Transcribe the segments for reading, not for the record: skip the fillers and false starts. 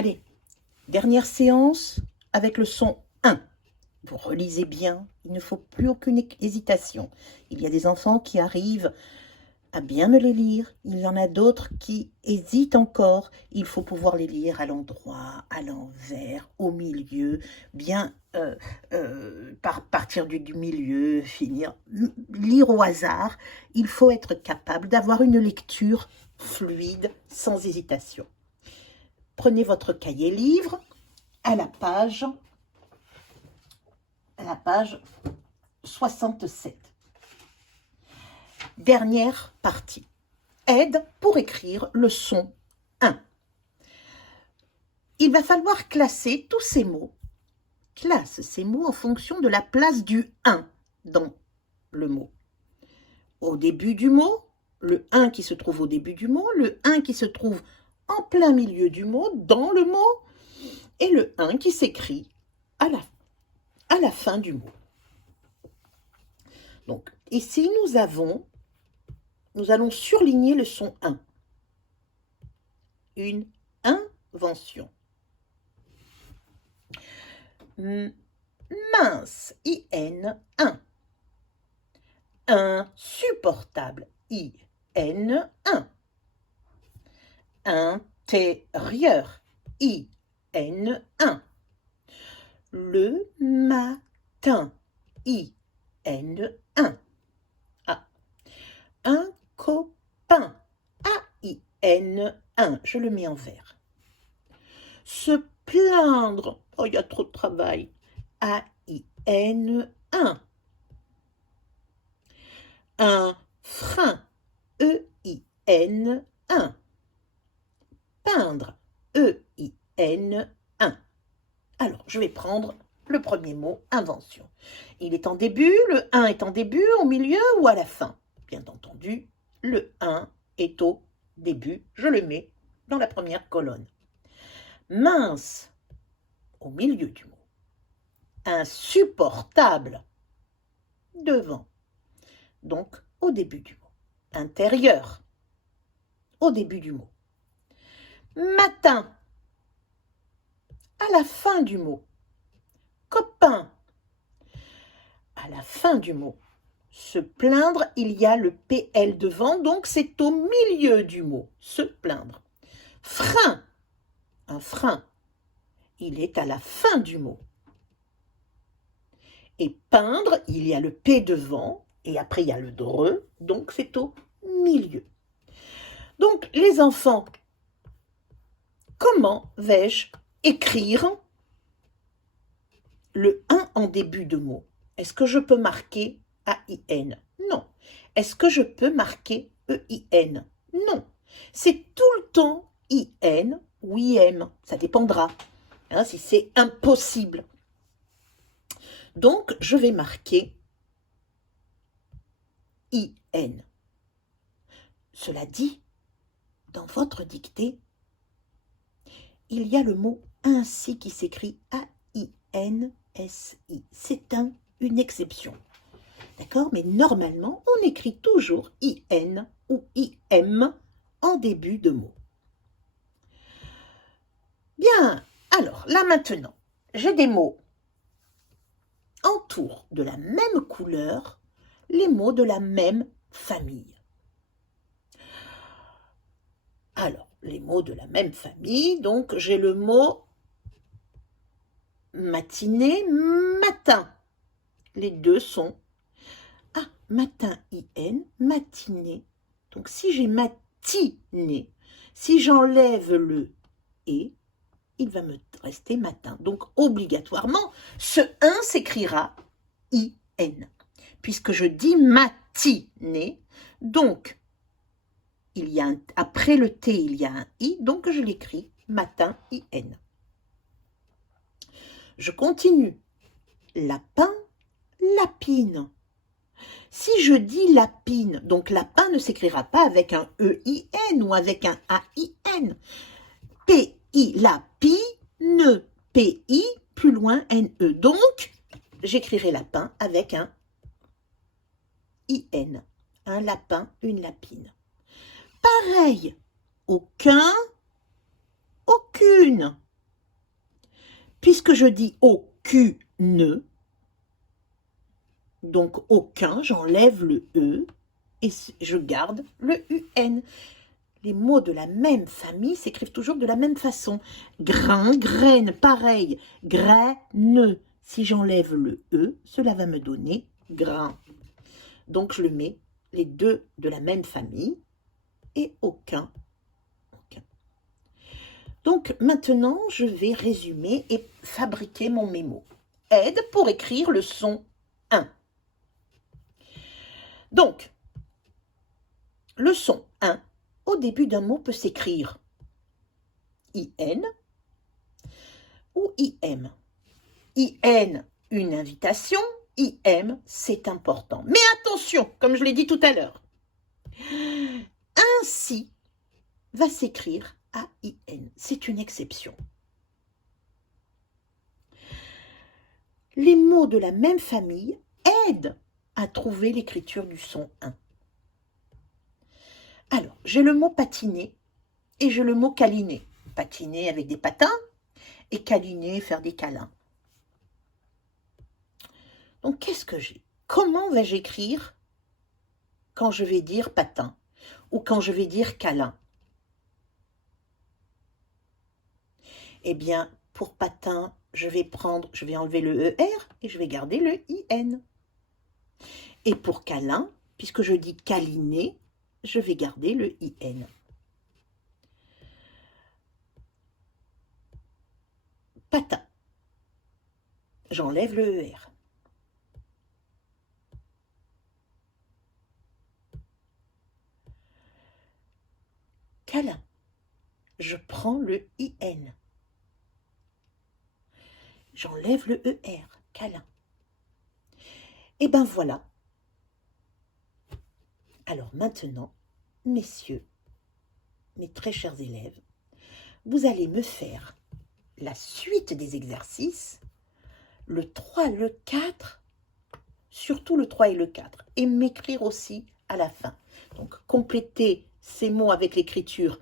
Allez, dernière séance avec le son 1. Vous relisez bien, il ne faut plus aucune hésitation. Il y a des enfants qui arrivent à bien me les lire, il y en a d'autres qui hésitent encore. Il faut pouvoir les lire à l'endroit, à l'envers, au milieu, bien partir du milieu, finir, lire au hasard. Il faut être capable d'avoir une lecture fluide, sans hésitation. Prenez votre cahier livre à la page 67. Dernière partie. Aide pour écrire le son 1. Il va falloir classer tous ces mots. Classe ces mots en fonction de la place du 1 dans le mot. Au début du mot, le 1 qui se trouve au début du mot, le 1 qui se trouve en plein milieu du mot, dans le mot, et le 1 qui s'écrit à la fin du mot. Donc, ici, nous allons surligner le son 1. Une invention. Mince, IN1. Insupportable, IN1. Intérieur, IN1. Le matin, IN1. Ah. Un copain, AIN1. Je le mets en vert. Se plaindre, oh, il y a trop de travail, AIN1. Un frein, EIN1. Peindre, EIN1. Alors, je vais prendre le premier mot, invention. Il est en début, le 1 est en début, au milieu ou à la fin? Bien entendu, le 1 est au début. Je le mets dans la première colonne. Mince, au milieu du mot. Insupportable, devant. Donc, au début du mot. Intérieur, au début du mot. Matin, à la fin du mot. Copain, à la fin du mot. Se plaindre, il y a le PL devant, donc c'est au milieu du mot. Se plaindre. Frein, un frein, il est à la fin du mot. Et peindre, il y a le P devant, et après il y a le DRE, donc c'est au milieu. Donc les enfants, comment vais-je écrire le 1 en début de mot? Est-ce que je peux marquer AIN? Non. Est-ce que je peux marquer EIN? Non. C'est tout le temps IN ou IM. Ça dépendra, hein, si c'est impossible. Donc, je vais marquer IN. Cela dit, dans votre dictée, il y a le mot ainsi qui s'écrit AINSI. C'est une exception. D'accord? Mais normalement, on écrit toujours IN ou IM en début de mot. Bien, alors là maintenant, j'ai des mots entourent de la même couleur les mots de la même famille. Alors, les mots de la même famille, donc j'ai le mot matinée, matin. Les deux sont matin, IN, matinée. Donc, si j'ai matinée, si j'enlève le et, il va me rester matin. Donc, obligatoirement, ce 1 s'écrira IN, puisque je dis matinée. Donc, il y a après le T, il y a un I, donc je l'écris matin, IN. Je continue. Lapin, lapine. Si je dis lapine, donc lapin ne s'écrira pas avec un EIN ou avec un AIN. PI, lapine, PI, plus loin NE. Donc, j'écrirai lapin avec un IN. Un lapin, une lapine. Pareil, aucun, aucune. Puisque je dis aucune, donc aucun, j'enlève le E et je garde le UN. Les mots de la même famille s'écrivent toujours de la même façon. Grain, graine, pareil. Graine. Si j'enlève le E, cela va me donner grain. Donc je le mets les deux de la même famille et aucun. Donc maintenant, je vais résumer et fabriquer mon mémo. Aide pour écrire le son 1. Donc, le son 1, au début d'un mot, peut s'écrire IN ou IM. IN, une invitation. IM, c'est important. Mais attention, comme je l'ai dit tout à l'heure, ainsi va s'écrire AIN. C'est une exception. Les mots de la même famille aident à trouver l'écriture du son 1. Alors, j'ai le mot patiner et j'ai le mot câliner. Patiner avec des patins et câliner, faire des câlins. Donc, qu'est-ce que j'ai? Comment vais-je écrire quand je vais dire patin ou quand je vais dire câlin? Eh bien, pour patin, je vais enlever le ER et je vais garder le IN. Et pour câlin, puisque je dis câliner, je vais garder le IN. Patin, j'enlève le ER. Câlin, je prends le IN. J'enlève le ER, câlin. Et ben voilà. Alors maintenant, messieurs, mes très chers élèves, vous allez me faire la suite des exercices, le 3, le 4, surtout le 3 et le 4, et m'écrire aussi à la fin. Donc, compléter ces mots avec l'écriture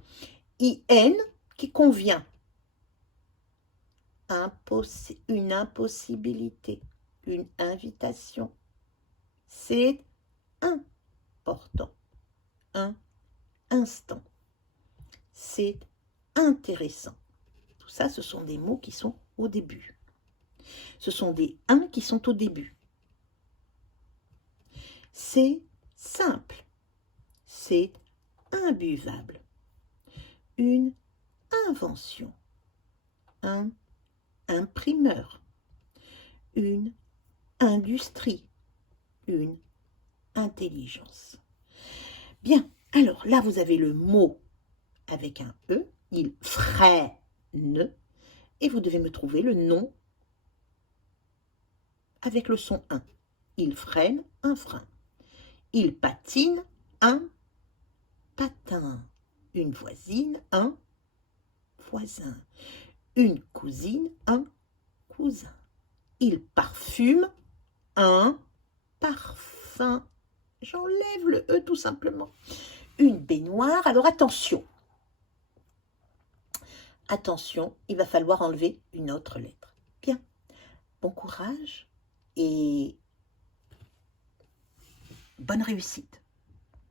IN qui convient. Une impossibilité, une invitation. C'est important. Un instant. C'est intéressant. Tout ça, ce sont des mots qui sont au début. Ce sont des « un » qui sont au début. C'est simple. C'est imbuvable. Une invention. Un imprimeur. Une industrie. Une intelligence. Bien, alors là, vous avez le mot avec un E. Il freine. Et vous devez me trouver le nom avec le son 1. Il freine, un frein. Il patine, un patin. Une voisine, un voisin. Une cousine, un cousin. Il parfume, un parfum. J'enlève le E tout simplement. Une baignoire. Alors attention. Attention, il va falloir enlever une autre lettre. Bien. Bon courage et bonne réussite.